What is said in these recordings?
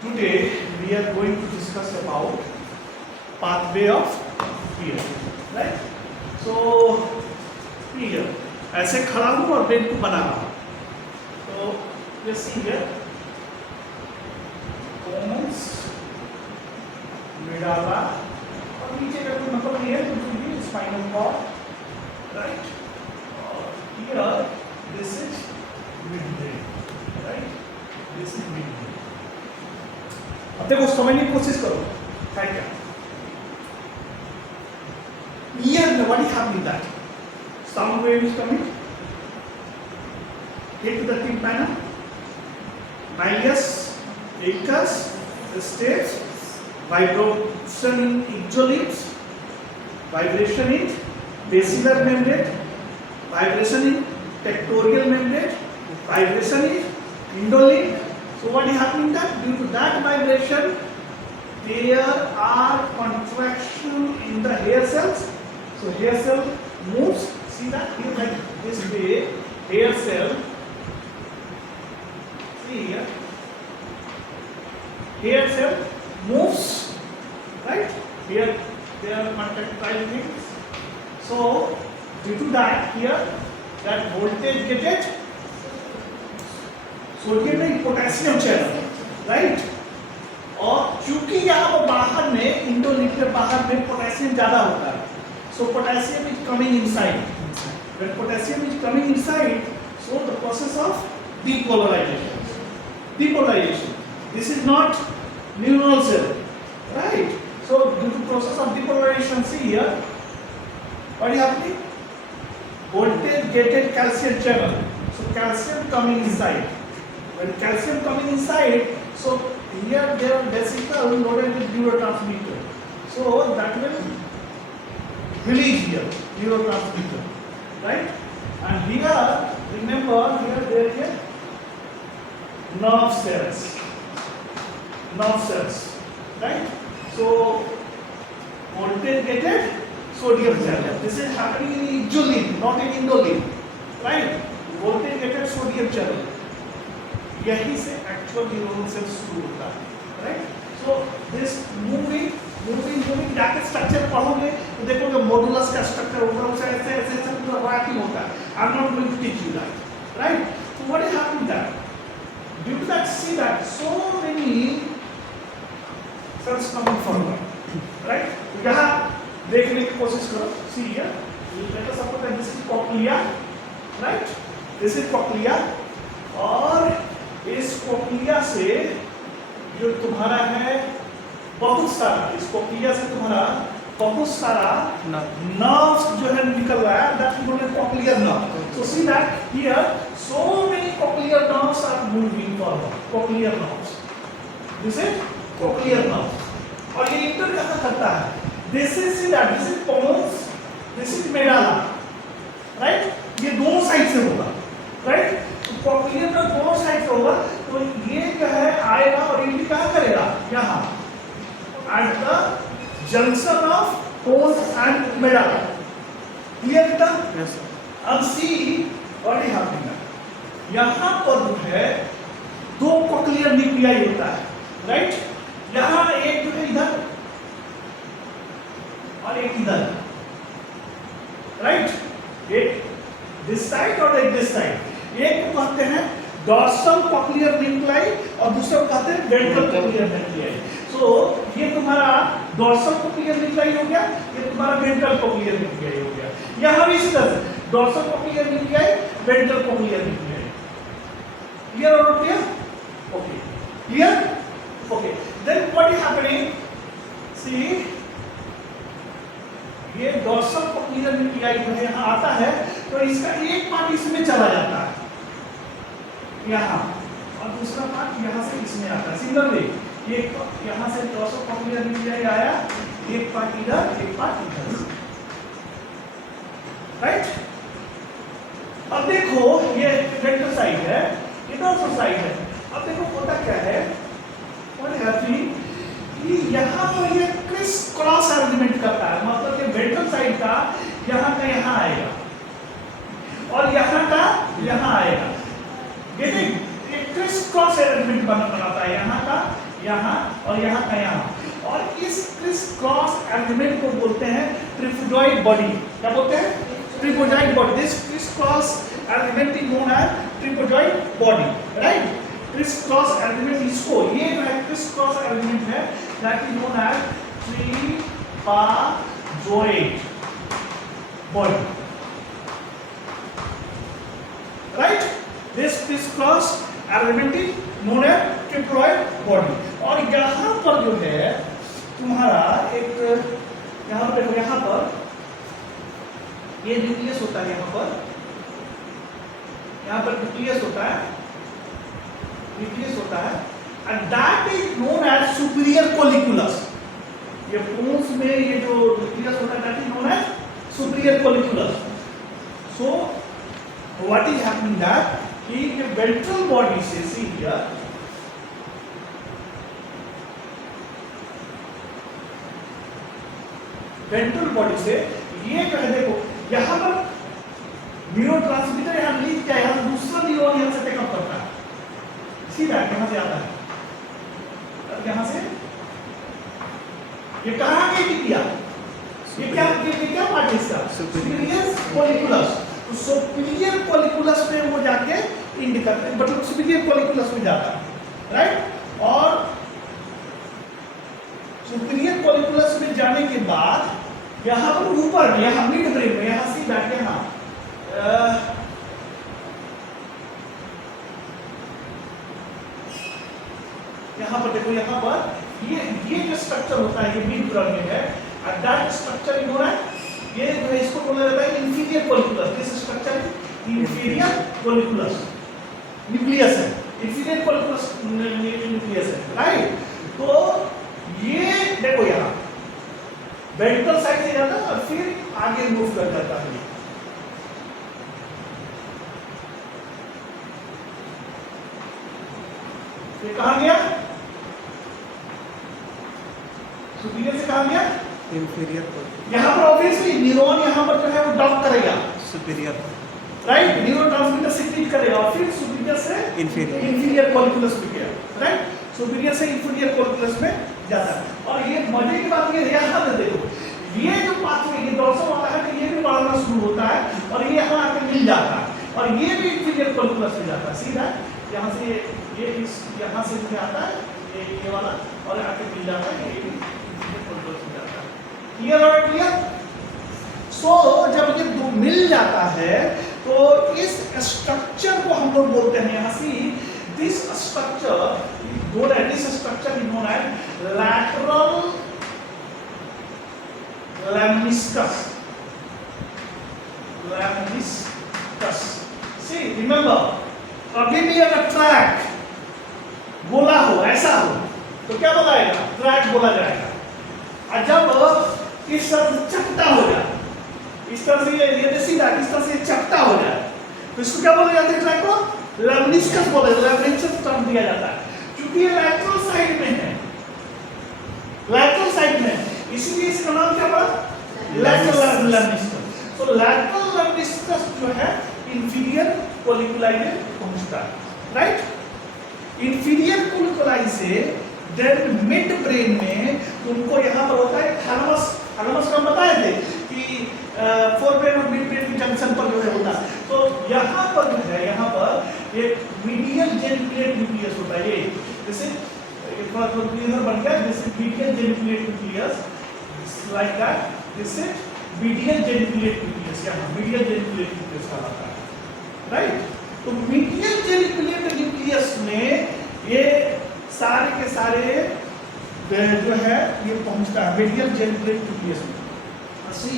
Today we are going to discuss about pathway of fear, right? So here ऐसे खड़ा हूँ और brain को बना रहा हूँ, तो ये सी है कोमन्स मेडाला और नीचे का कोई मतलब नहीं है, तो ये स्पाइनल कॉर्ड, राइट? और here this is midbrain, right? This is midbrain. अब देखो समझने की कोशिश करो है क्या? Here what is happening that sound wave is coming hit the tympanum, malleus, acus, stapes, vibration in ixolymph, vibration in basilar membrane, vibration in pectoral membrane, vibration in endolymph. So what is happening that due to that vibration there are contraction in the hair cells. So hair cell moves, see that here like this way, hair cell, see here, hair cell moves, right? Here there are contractile things. So due to that here that voltage get sodium में potassium channel, right? और चूंकि यहाँ पर बाहर में इंडोलिम्फ के बाहर में पोटेशियम ज्यादा होता है, so potassium is coming inside. When potassium is coming inside, so the process of depolarization. Depolarization. This is not neuronal cell, right? So due to process of depolarization, see here, what is happening? Voltage gated calcium channel. So calcium coming inside. When calcium coming inside, so here there are vesicle loaded with neurotransmitter. So that will release here neurotransmitter, right? And here, remember here there is nerve cells, right? So voltage gated sodium channel. This is happening in ixolymph, not in endolymph, right? Voltage gated sodium channel. यही से actual neuronal cell शुरू होता है, right? So this moving जाके structure पढ़ोगे तो देखोगे modulus का स्ट्रक्चर होगा, उसे ऐसे ऐसे ऐसे पूरा वर्किंग होता है. I am not going to teach you that, right? So what is happening that due to that see that so many cells coming forward, right? यहाँ देखने की कोशिश करो. See here, let us suppose that this is cochlea, right? This is cochlea और इस cochlea से जो तुम्हारा है बहुत सारा, इस कोक्लिया से तुम्हारा बहुत सारा नर्व्स जो है निकल रहा है, that is known as cochlear nerve. So see that here so many cochlear nerves are moving forward. Cochlear nerves, this is cochlear nerve. और ये इंटर कहां करता है? This is see that this is pons, this is medulla, right? ये दोनों side से होगा, right? Cochlear का दोनों साइड से होगा, तो ये जो है आएगा और ये क्या करेगा यहाँ at the junction of pons and medulla. Clear था? यस. अब सी व्हाट इज हैपनिंग, यहाँ पर जो है दो कॉक्लियर न्यूक्लियाई होता है, राइट? यहाँ एक जो है इधर और एक इधर, राइट? एक दिस साइड और एक दिस साइड. एक को कहते हैं डॉर्सल कॉक्लियर न्यूक्लियाई और दूसरे को कहते हैं वेंट्रल कॉक्लियर न्यूक्लियाई. सो ये तुम्हारा डॉर्सल कॉक्लियर न्यूक्लियाई हो गया, ये तुम्हारा वेंट्रल कॉक्लियर न्यूक्लियाई हो गया. यहाँ भी इसी तरह से dorsal cochlear nuclei, ventral cochlear nuclei. Clear or not clear? Okay, clear? Okay, then what is happening? See ये डॉर्सल कॉक्लियर न्यूक्लियाई जो है यहाँ आता है, तो इसका एक पार्ट इसमें चला जाता है यहाँ, और दूसरा पार्ट यहाँ से इसमें आता है. सिमिलरली एक यहाँ से डॉर्सल कॉक्लियर न्यूक्लियाई आया, एक पार्ट इधर, एक पार्ट इधर, राइट? अब देखो ये वेंट्रल साइड है, ये डॉर्सल साइड है. अब देखो होता क्या है, व्हाट हैपनिंग, यहाँ पर ये क्रिस क्रॉस अरेंजमेंट करता है, मतलब कि वेंट्रल साइड का यहाँ आएगा और यहाँ का यहाँ आएगा. गेटिंग? एक क्रिस क्रॉस अरेंजमेंट बनाता है, यहाँ का यहाँ और यहाँ का यहाँ, और इस क्रिस क्रॉस एलिमेंट को बोलते हैं ट्रिपोडॉइड बॉडी। क्या बोलते हैं? Trapezoid body. This criss cross element is known as trapezoid body, right. Criss cross element, इसको ये जो है क्रिस क्रॉस एलिमेंट है, that is known as trapezoid body, right. This criss cross element is known as trapezoid body. और यहाँ पर जो है तुम्हारा एक, यहाँ पर देखो, यहाँ पर ये न्यूक्लियस होता है, यहाँ पर न्यूक्लियस होता है, and that is known as superior colliculus. ये बोन्स में ये जो न्यूक्लियस होता है that is known as superior colliculus. So what is happening that कि वेंट्रल बॉडी से, सी हियर, वेंट्रल बॉडी से ये जो है, देखो यहाँ पर न्यूरोट्रांसमीटर यहाँ लीक क्या है, यहाँ दूसरा न्यूरॉन यहाँ से टेकअप करता है, सीधा यहाँ से आता है, यहाँ से ये कहाँ गई किया, ये क्या पार्ट है इसका? Superior colliculus. तो सुपीरियर कोलिकुलस में वो जाके इंड करते हैं, मतलब सुपीरियर कोलिकुलस में जाता है, राइट। और सुपीरियर कोलिकुलस में जाने के बाद यहाँ पर ऊपर, यहाँ मिड ब्रेन में, यहाँ से बैठ, यहाँ पर देखो, यहाँ पर ये जो स्ट्रक्चर होता है ये मिड ब्रेन में है, और that structure is known as, ये जो है इसको बोला जाता है inferior colliculus. This structure inferior colliculus nucleus है, इंफीरियर कोलिकुलस न्यूक्लियस है, राइट। तो ये देखो यहाँ वेंट्रल साइड से जाता है और फिर आगे मूव कर जाता है। ये कहाँ गया? सुपीरियर से कहाँ गया? इंफीरियर। यहाँ पर ऑब्वियसली न्यूरॉन यहाँ पर जो है वो डॉक करेगा सुपीरियर, राइट, न्यूरोट्रांसमीटर सीक्रेट करेगा और फिर सुपीरियर से इंफीरियर कोलिकुलस में गया, राइट। सुपीरियर से इंफीरियर कोलिकुलस में जाता है। और ये मजे की बात ये यहाँ पे देखो, ये जो पाथवे, ये डोर्सल वाला है कि ये भी बढ़ना शुरू होता है और ये यहाँ आके मिल जाता है और ये भी इंफीरियर कोलिकुलस में जाता है, सीधा यहाँ से ये इस यहाँ से आता है ये वाला और आके मिल जाता है, ये भी इंफीरियर कोलिकुलस में जाता है। क्लियर और क्लियर? सो जब ये दो मिल जाता है तो इस स्ट्रक्चर को हम लोग बोलते हैं, यहाँ से this structure is known as lateral lemniscus. See, remember, कभी भी अगर ट्रैक बोला हो, ऐसा हो, तो क्या बोला जाएगा? ट्रैक बोला जाएगा। और जब इस तरह से चपटा हो जाए, इस तरह से ये सीधा, इस तरह से चपटा हो जाए, तो इसको क्या बोला जाता है? ट्रैक को lemniscus बोला जाता है, lemniscus टर्म दिया जाता है, क्योंकि ये लैटरल साइड में है, लैटरल साइड में, इसीलिए इसका नाम क्या पड़ा? Lateral lemniscus। तो लैटरल lemniscus जो है इंफीरियर कोलिकुलाई में पहुंचता है, राइट। इंफीरियर कोलिकुलाई से देन मिड ब्रेन में तुमको यहाँ पर होता है थैलेमस। थैलेमस का बताए थे कि फोरब्रेन और मिड ब्रेन के जंक्शन पर जो है होता है। तो यहाँ पर जो है, यहाँ पर एक मीडियल जेनिकुलेट न्यूक्लियस होता है, ये जैसे थोड़ा क्लियर बन गया, जैसे medial geniculate nucleus like that, this is medial geniculate nucleus, यहाँ medial geniculate nucleus कहलाता है, right? तो medial geniculate nucleus में ये सारे के सारे जो है ये पहुंचता है medial geniculate nucleus में। सी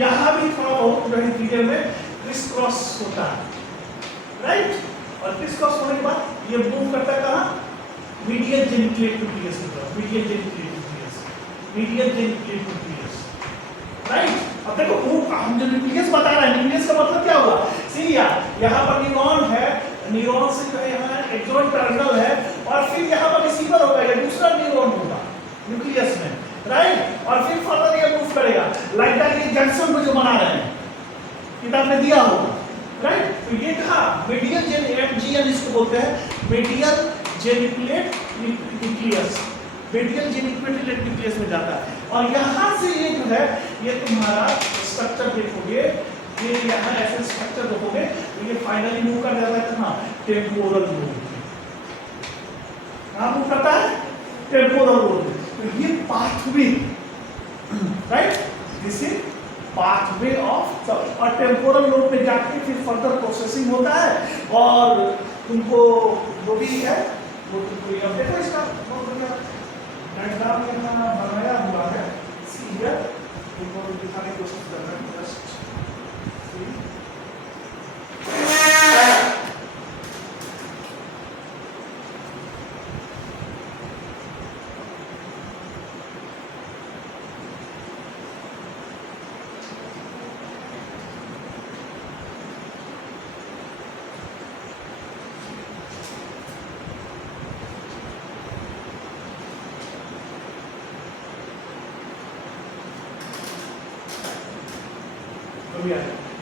यहाँ भी थोड़ा बहुत जो है इंटीरियर में क्रिस क्रॉस होता है, राइट। और क्रिस क्रॉस होने के बाद ये मूव करता है कहाँ? medial geniculate nucleus की तरफ, medial geniculate nucleus, राइट। अब देखो हम जो न्यूक्लियस बता रहे हैं, न्यूक्लियस का मतलब क्या हुआ? सी यहाँ पर न्यूरॉन है, न्यूरॉन से जो है यहाँ एक्सॉन टर्मिनल है और फिर यहाँ पर रिसीवर होगा या दूसरा न्यूरॉन होगा न्यूक्लियस में, राइट। और फिर फर्दर ये मूव करेगा लाइक दैट, ये जंक्शन में जो बना रहे हैं किताब में दिया होगा, राइट। तो ये था मीडियल जेन, एमजीएन इसको बोलते हैं, medial geniculate nucleus, radial geniculated nucleus में जाता है। और यहाँ से ये जो है ये तुम्हारा स्ट्रक्चर देखोगे, ये यहाँ ऐसे स्ट्रक्चर देखोगे तो ये फाइनली मूव कर जाता है कहाँ, टेम्पोरल लोब। कहाँ मूव करता है, टेम्पोरल लोब। तो ये pathway, right, this is pathway of, और टेम्पोरल लोब पे जाके फिर फर्दर प्रोसेसिंग होता है और तुमको जो भी है वो तुमको ये देखो इसका बहुत बढ़िया डायग्राम यहाँ बनाया हुआ है। सी हियर, तुमको दिखाने की कोशिश कर रहा हूँ, जस्ट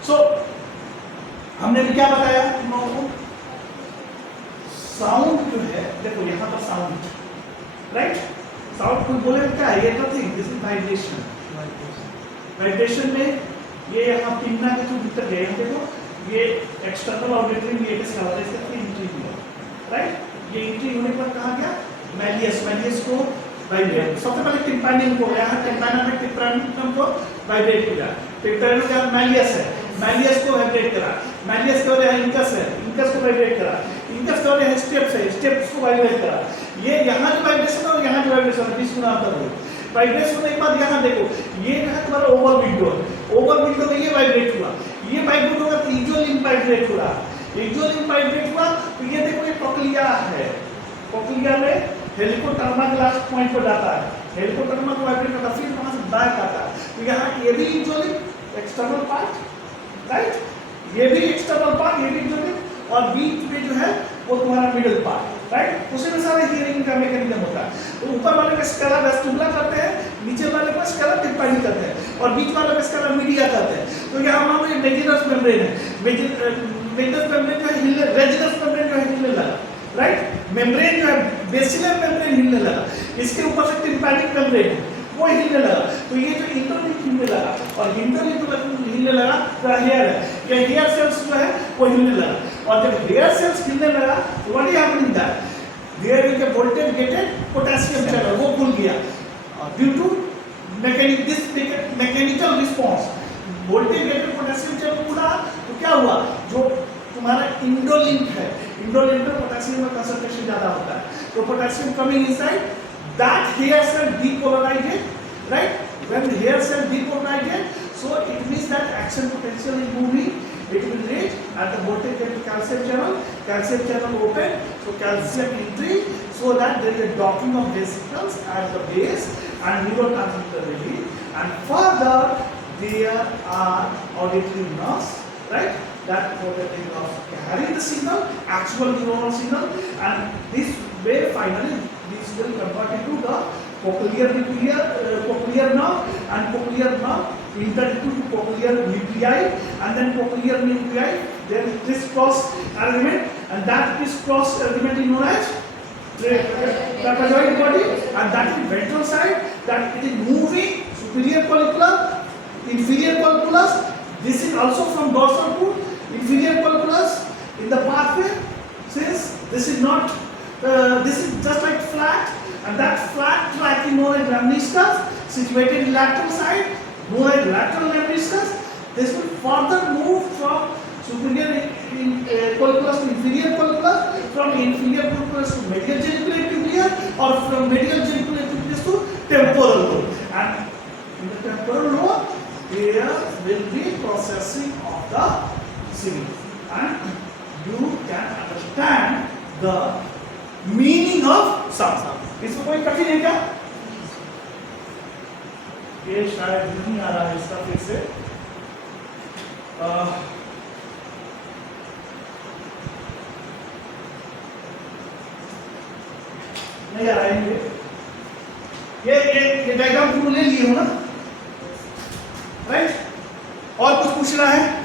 सो हमने भी क्या बताया तुम लोगों को, साउंड जो है, देखो यहाँ पर साउंड, राइट, साउंड कोई बोले क्या है, ये nothing, this is vibration. Vibration में ये यहाँ पिन्ना के थ्रू भीतर गए, देखो ये एक्सटर्नल ऑडिटरी मीडिएटर्स का होता है, इसका एंट्री हुआ, राइट, ये एंट्री होने पर कहाँ गया, मैलियस, मैलियस को वाइब्रेट, सबसे पहले टिम्पैनियम को, यहाँ टिम्पैनियम में टिम्पैनियम को वाइब्रेट किया, टिम्पैनियम का मैलियस है, मैलियस को वाइब्रेट करा, मैलियस के बाद इंकस है, इंकस को वाइब्रेट करा, इंकस के बाद स्टेप्स है, स्टेप्स को वाइब्रेट करा। ये यहाँ जो वाइब्रेशन है और यहाँ जो वाइब्रेशन है 20 गुना अंतर हो। वाइब्रेशन होने के बाद यहाँ देखो ये जो है तुम्हारा ओवर विंडो है, ओवर विंडो में ये वाइब्रेट हुआ, ये वाइब्रेट होगा तो इक्विलिब्रियम वाइब्रेट हुआ, इक्विलिब्रियम वाइब्रेट हुआ तो ये देखो ये कोक्लिया है, कोक्लिया में हेलिकोडर्मा के लास्ट पॉइंट पर जाता है, हेलिकोडर्मा को वाइब्रेट करता है, फिर वहां से बैक आता है, तो यहाँ ये भी इक्विलिब्रियम एक्सटर्नल पार्ट, राइट, ये भी एक्सटर्नल पार्ट, ये भी इक्विलिब्रियम, और बीच में जो है वो तुम्हारा मिडिल पार्ट, राइट, उसी में सारे हियरिंग का मैकेनिज्म होता है। तो ऊपर वाले का स्केला वेस्टिबुला करते हैं, नीचे वाले का स्केला टिम्पैनी करते हैं, और बीच वाले का स्केला मीडिया करते हैं। तो यहाँ मान लो ये मेजिनस मेम्ब्रेन है, मेजिनस मेम्ब्रेन जो है रेजिनस मेम्ब्रेन जो है हिलने लगा, राइट, मेम्ब्रेन जो है बेसिलर मेम्ब्रेन हिलने लगा, इसके ऊपर से टिम्पैनिक मेम्ब्रेन है वो हिलने लगा, तो ये जो इंटरलिंक हिलने लगा, और इंटरलिंक हिलने लगा तो हेयर है, ये हेयर सेल्स जो है वो हिलने लगा, और जब हेयर सेल्स हिलने लगा तो what is happening that there is a voltage gated potassium channel, वो खुल गया due to mechanical response, voltage gated potassium channel खुला तो क्या हुआ, जो तुम्हारा इंडोलिंक है, इंडोलिंक में पोटेशियम का कंसंट्रेशन ज्यादा होता है, तो potassium coming inside that hair cell depolarized, right, when the hair cell depolarized, so it means that action potential is moving, it will reach at the voltage at the calcium channel open, so calcium entry, so that there is a docking of vesicles at the base and neurotransmitter release, and further there are auditory nerves, right, that auditory nerves carry the signal, actual neuronal signal, and this way finally this will convert into the cochlear nerve, and cochlear nerve entered into cochlear nuclei, and then cochlear nuclei then crisscross arrangement, and that crisscross arrangement is known as trapezoid body, and that is ventral side, that it is moving superior colliculus, inferior colliculus, this is also from dorsal to inferior colliculus in the pathway, since this is not this is just like flat, and that flat track is known as lemniscus, situated in lateral side, known as lateral lemniscus. This will further move from superior colliculus to inferior colliculus, from inferior colliculus to medial geniculate nucleus, or from medial geniculate nucleus to temporal lobe. And in the temporal lobe, there will be processing of the signal, and you can understand the meaning of sound. इसमें कोई कठिन है क्या? ये शायद नहीं आ रहा है इसका फिर से, नहीं आ रहा है ये डायग्राम तुम ले लिए हो ना, राइट? और कुछ पूछ रहा है?